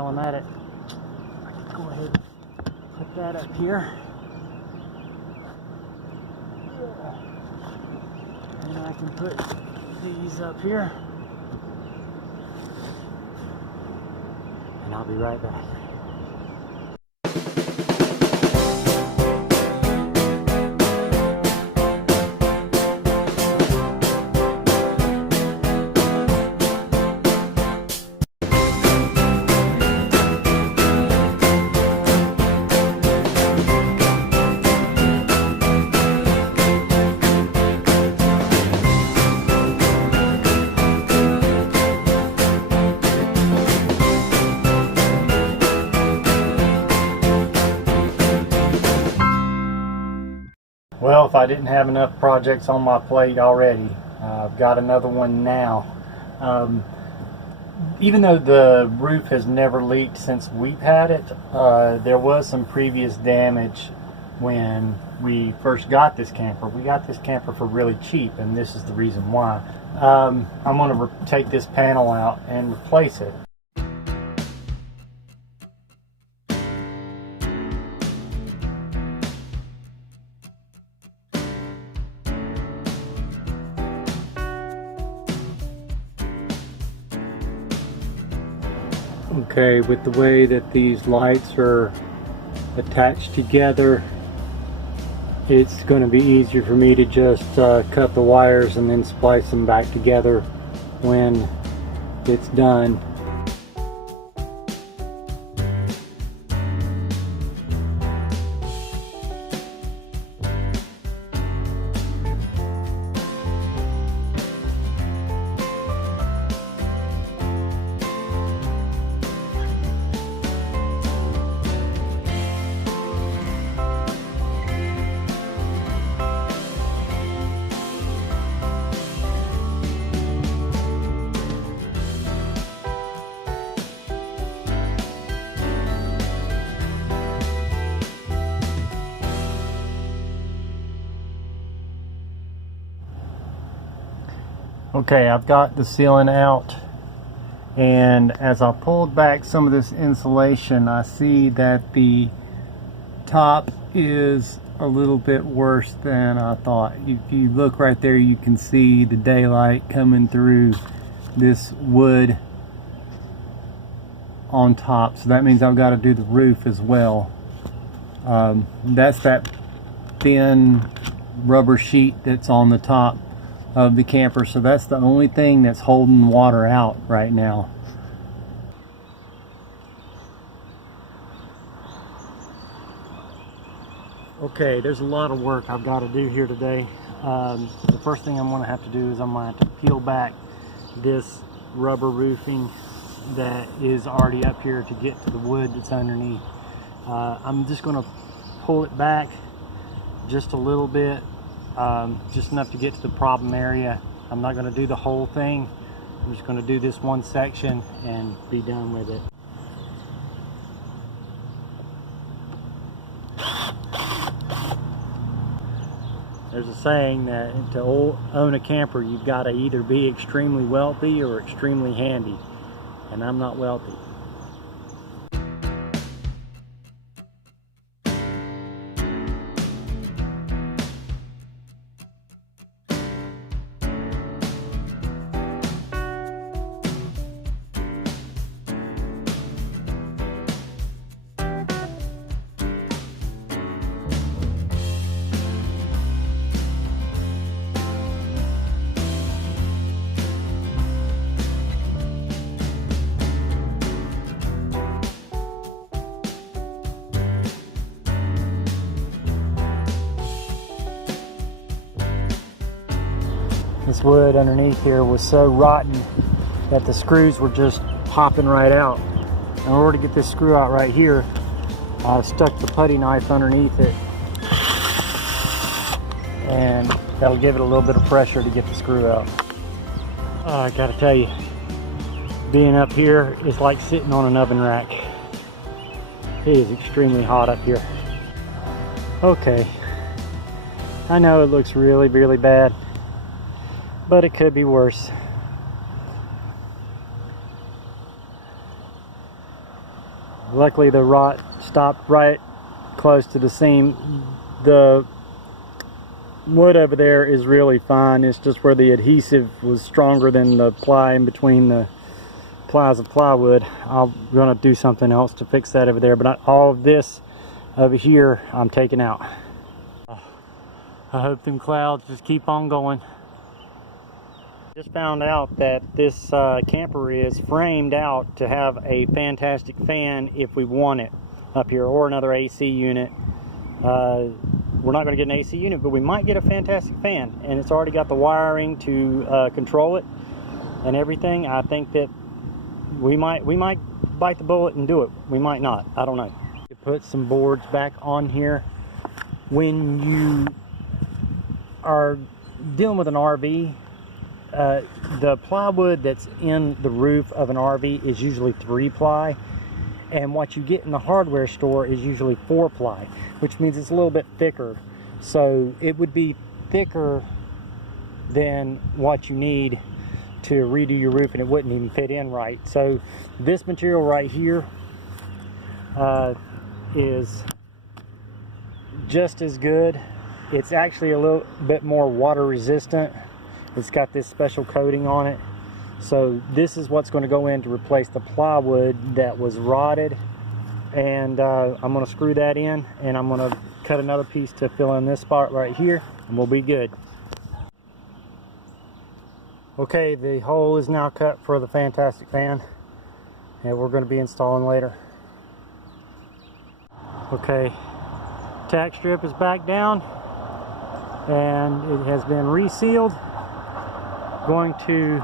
while I'm at it, I can go ahead and put that up here. And I can put these up here. And I'll be right back. Well, if I didn't have enough projects on my plate already, I've got another one now. Even though the roof has never leaked since we've had it, there was some previous damage when we first got this camper. We got this camper for really cheap, and this is the reason why. I'm going to take this panel out and replace it. Okay, with the way that these lights are attached together, it's going to be easier for me to just cut the wires and then splice them back together when it's done. Okay, I've got the ceiling out, and as I pulled back some of this insulation, I see that the top is a little bit worse than I thought. If you look right there, you can see the daylight coming through this wood on top, so that means I've got to do the roof as well. That's that thin rubber sheet that's on the top of the camper, so that's the only thing that's holding water out right now. Okay, there's a lot of work I've got to do here today. The first thing I'm going to have to do is I'm going to have to peel back this rubber roofing that is already up here to get to the wood that's underneath. I'm just going to pull it back just a little bit, just enough to get to the problem area. I'm not going to do the whole thing. I'm just going to do this one section and be done with it. There's a saying that to own a camper, you've got to either be extremely wealthy or extremely handy, and I'm not wealthy. This wood underneath here was so rotten that the screws were just popping right out. In order to get this screw out right here, I stuck the putty knife underneath it, and that'll give it a little bit of pressure to get the screw out. I gotta tell you, being up here is like sitting on an oven rack. It is extremely hot up here. Okay, I know it looks really, really bad, but it could be worse. Luckily the rot stopped right close to the seam. The wood over there is really fine. It's just where the adhesive was stronger than the ply in between the plies of plywood. I'm gonna do something else to fix that over there, but all of this over here I'm taking out. I hope them clouds just keep on going. Just found out that this camper is framed out to have a fantastic fan if we want it up here, or another AC unit. We're not going to get an AC unit, but we might get a fantastic fan, and it's already got the wiring to control it and everything. I think that we might bite the bullet and do it. We might not. I don't know. Put some boards back on here. When you are dealing with an RV, the plywood that's in the roof of an RV is usually 3-ply, and what you get in the hardware store is usually 4-ply, which means it's a little bit thicker. So it would be thicker than what you need to redo your roof, and it wouldn't even fit in right. So this material right here is just as good. It's actually a little bit more water resistant. It's got this special coating on it. So this is what's going to go in to replace the plywood that was rotted, and I'm going to screw that in, and I'm going to cut another piece to fill in this spot right here, and we'll be good. Okay, the hole is now cut for the fantastic fan, and we're going to be installing later. Okay, tack strip is back down and it has been resealed. Going to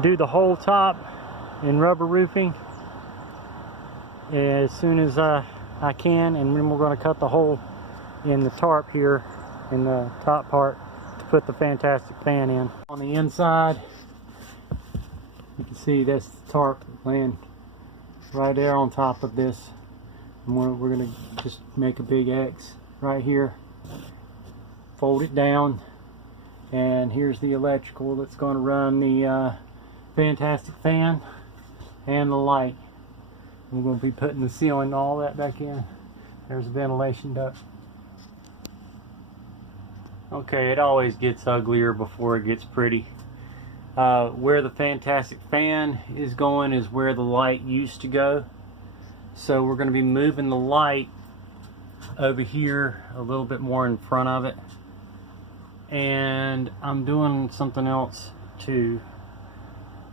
do the whole top in rubber roofing as soon as I can, and then we're going to cut the hole in the tarp here in the top part to put the fantastic fan in. On the inside, you can see this tarp laying right there on top of this, and we're going to just make a big X right here, fold it down, and here's the electrical that's going to run the fantastic fan and the light. We're going to be putting the ceiling and all that back in. There's a ventilation duct. Okay, it always gets uglier before it gets pretty. Where the fantastic fan is going is where the light used to go. So we're going to be moving the light over here a little bit more in front of it. And I'm doing something else too.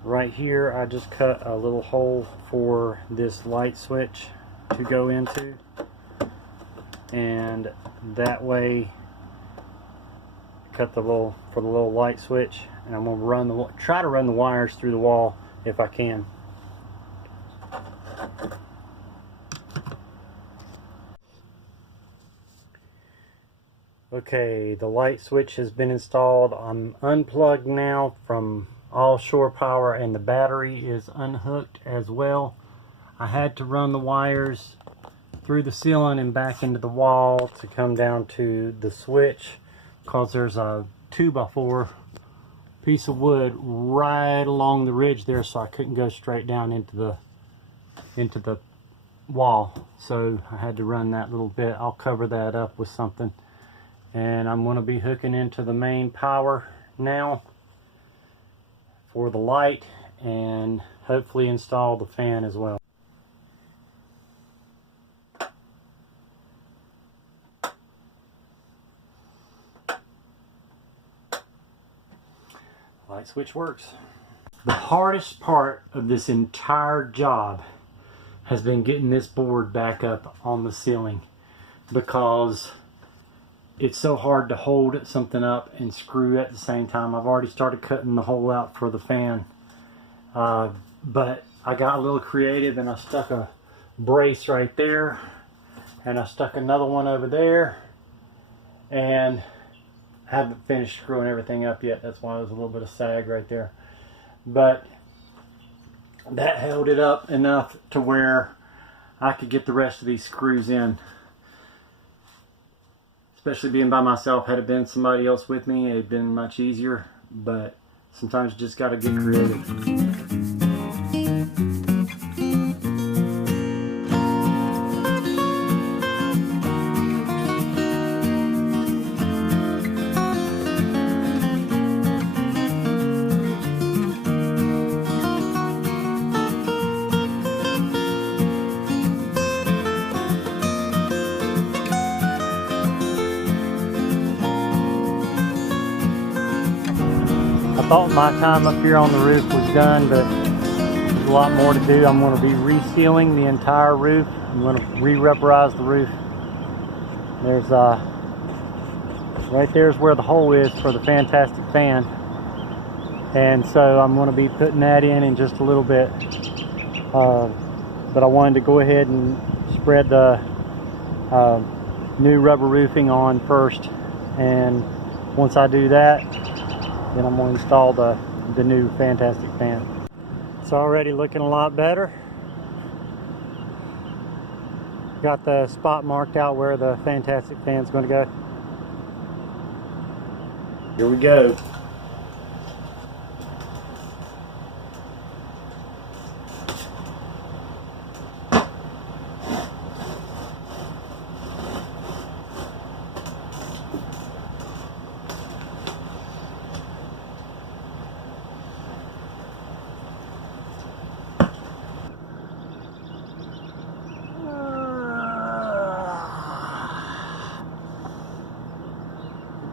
Right here I just cut a little hole for this light switch to go into, and that way cut the little for the little light switch, and I'm going to try to run the wires through the wall if I can. Okay, the light switch has been installed. I'm unplugged now from all shore power, and the battery is unhooked as well. I had to run the wires through the ceiling and back into the wall to come down to the switch, because there's a 2x4 piece of wood right along the ridge there, so I couldn't go straight down into the wall. So I had to run that little bit. I'll cover that up with something. And I'm going to be hooking into the main power now for the light, and hopefully install the fan as well. Light switch works. The hardest part of this entire job has been getting this board back up on the ceiling, because it's so hard to hold something up and screw at the same time. I've already started cutting the hole out for the fan, but I got a little creative and I stuck a brace right there, and I stuck another one over there, and I haven't finished screwing everything up yet. That's why there's a little bit of sag right there, but that held it up enough to where I could get the rest of these screws in. Especially being by myself. Had it been somebody else with me, it had been much easier, but sometimes you just got to get creative. thought my time up here on the roof was done, but there's a lot more to do. I'm going to be resealing the entire roof. I'm going to re-rubberize the roof. There's right there's where the hole is for the Fantastic Fan, and so I'm going to be putting that in just a little bit. But I wanted to go ahead and spread the new rubber roofing on first, and once I do that, then I'm going to install the new Fantastic Fan. It's already looking a lot better. Got the spot marked out where the Fantastic Fan's going to go. Here we go.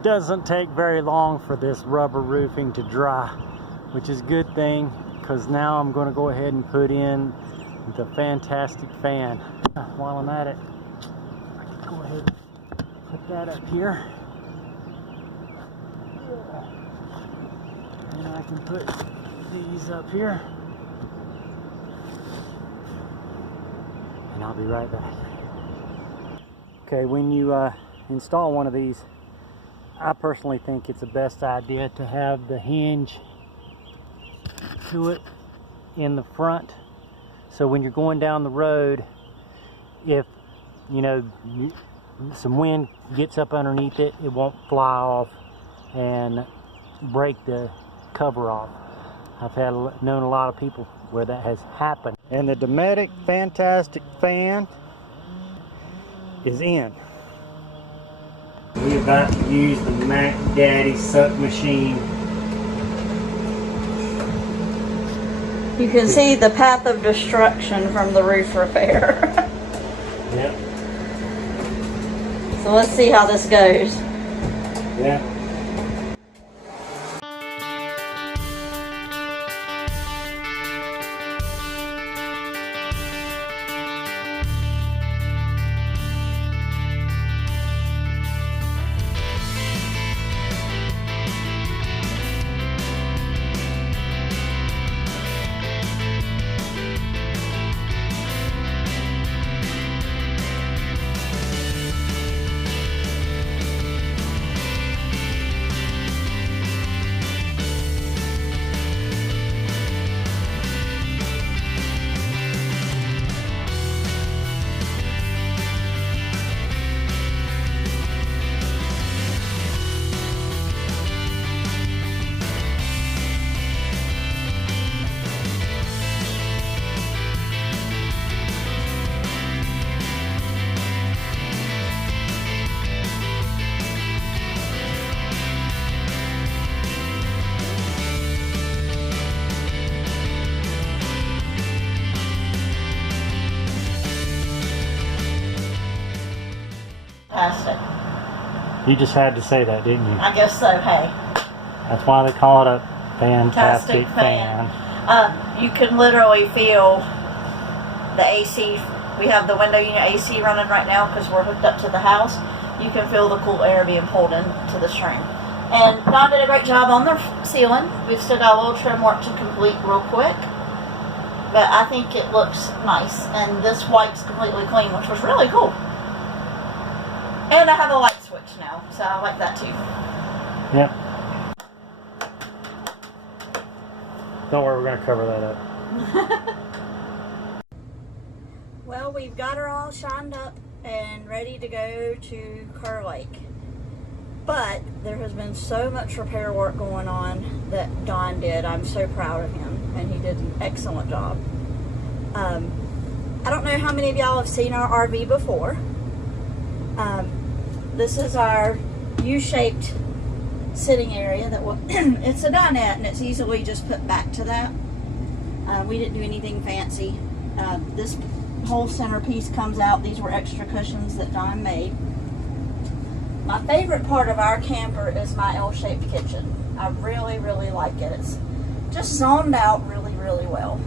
Doesn't take very long for this rubber roofing to dry, which is a good thing, because now I'm going to go ahead and put in the Fantastic Fan. While I'm at it, I can go ahead and put that up here, and I can put these up here, and I'll be right back. Okay, when you install one of these, I personally think it's the best idea to have the hinge to it in the front, so when you're going down the road, if you know some wind gets up underneath it, it won't fly off and break the cover off. I've known a lot of people where that has happened. And the Dometic Fantastic Fan is in. We're about to use the Mac Daddy suck machine. You can see the path of destruction from the roof repair. Yep. So let's see how this goes. Yeah. Fantastic. You just had to say that, didn't you? I guess so, hey. That's why they call it a Fantastic Fan. You can literally feel the AC. We have the window unit AC running right now because we're hooked up to the house. You can feel the cool air being pulled into the string. And Don did a great job on the ceiling. We've still got a little trim work to complete real quick. But I think it looks nice. And this white's completely clean, which was really cool. And I have a light switch now, so I like that too. Yep. Don't worry, we're going to cover that up. Well, we've got her all shined up and ready to go to Kerr Lake. But there has been so much repair work going on that Don did. I'm so proud of him, and he did an excellent job. I don't know how many of y'all have seen our RV before. This is our U-shaped sitting area that will it's a dinette, and it's easily just put back to that. We didn't do anything fancy. This whole centerpiece comes out. These were extra cushions that Don made. My favorite part of our camper is my L-shaped kitchen. I really, really like it. It's just zoned out really, really well.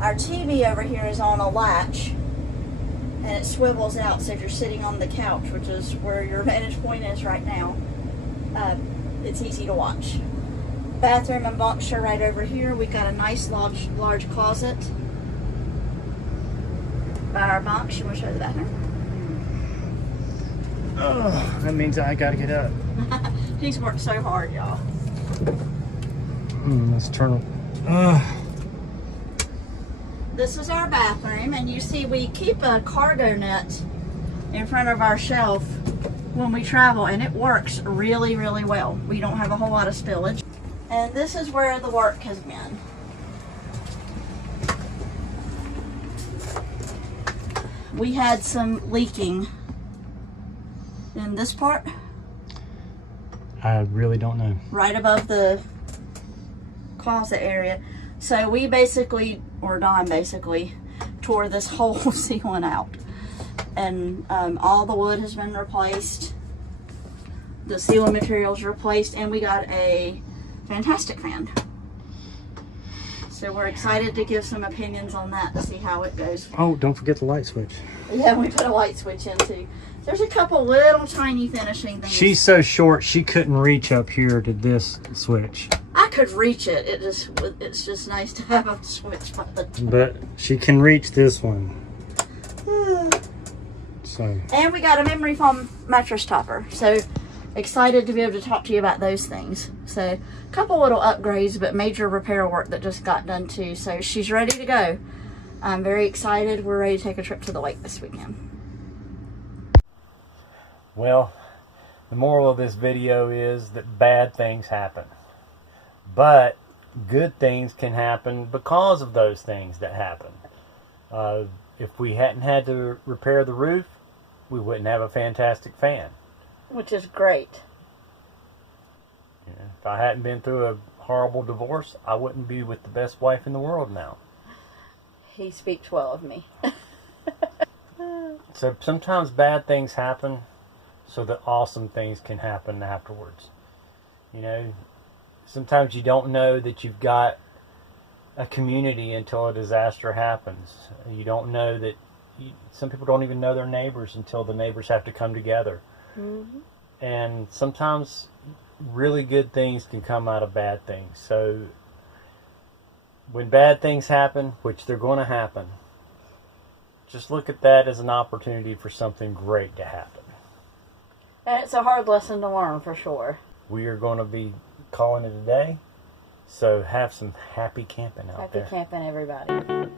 Our TV over here is on a latch, and it swivels out, so if you're sitting on the couch, which is where your vantage point is right now, it's easy to watch. Bathroom and box are right over here. We got a nice large closet by our box. You want to show the bathroom? Oh, that means I gotta get up. He's worked so hard, y'all. Let's turn it. This is our bathroom, and you see we keep a cargo net in front of our shelf when we travel, and it works really, really well. We don't have a whole lot of spillage. And this is where the work has been. We had some leaking in this part. I really don't know. Right above the closet area. So we basically, or Don basically, tore this whole ceiling out. And all the wood has been replaced. The ceiling materials replaced, and we got a fantastic fan. So we're excited to give some opinions on that to see how it goes. Oh, don't forget the light switch. Yeah, we put a light switch in too. There's a couple little tiny finishing things. She's so short she couldn't reach up here to this switch. I could reach it. It's just nice to have a switch by the top. But she can reach this one. So. And we got a memory foam mattress topper. So excited to be able to talk to you about those things. So a couple little upgrades, but major repair work that just got done too. So she's ready to go. I'm very excited. We're ready to take a trip to the lake this weekend. Well, the moral of this video is that bad things happen. But good things can happen because of those things that happen. If we hadn't had to repair the roof, we wouldn't have a fantastic fan. Which is great. Yeah, if I hadn't been through a horrible divorce, I wouldn't be with the best wife in the world now. He speaks well of me. So sometimes bad things happen so that awesome things can happen afterwards. You know, sometimes you don't know that you've got a community until a disaster happens. You don't know that some people don't even know their neighbors until the neighbors have to come together. Mm-hmm. And sometimes really good things can come out of bad things. So when bad things happen, which they're going to happen, just look at that as an opportunity for something great to happen. And it's a hard lesson to learn for sure. We are going to be calling it a day. So have some happy camping out there. Happy camping, everybody.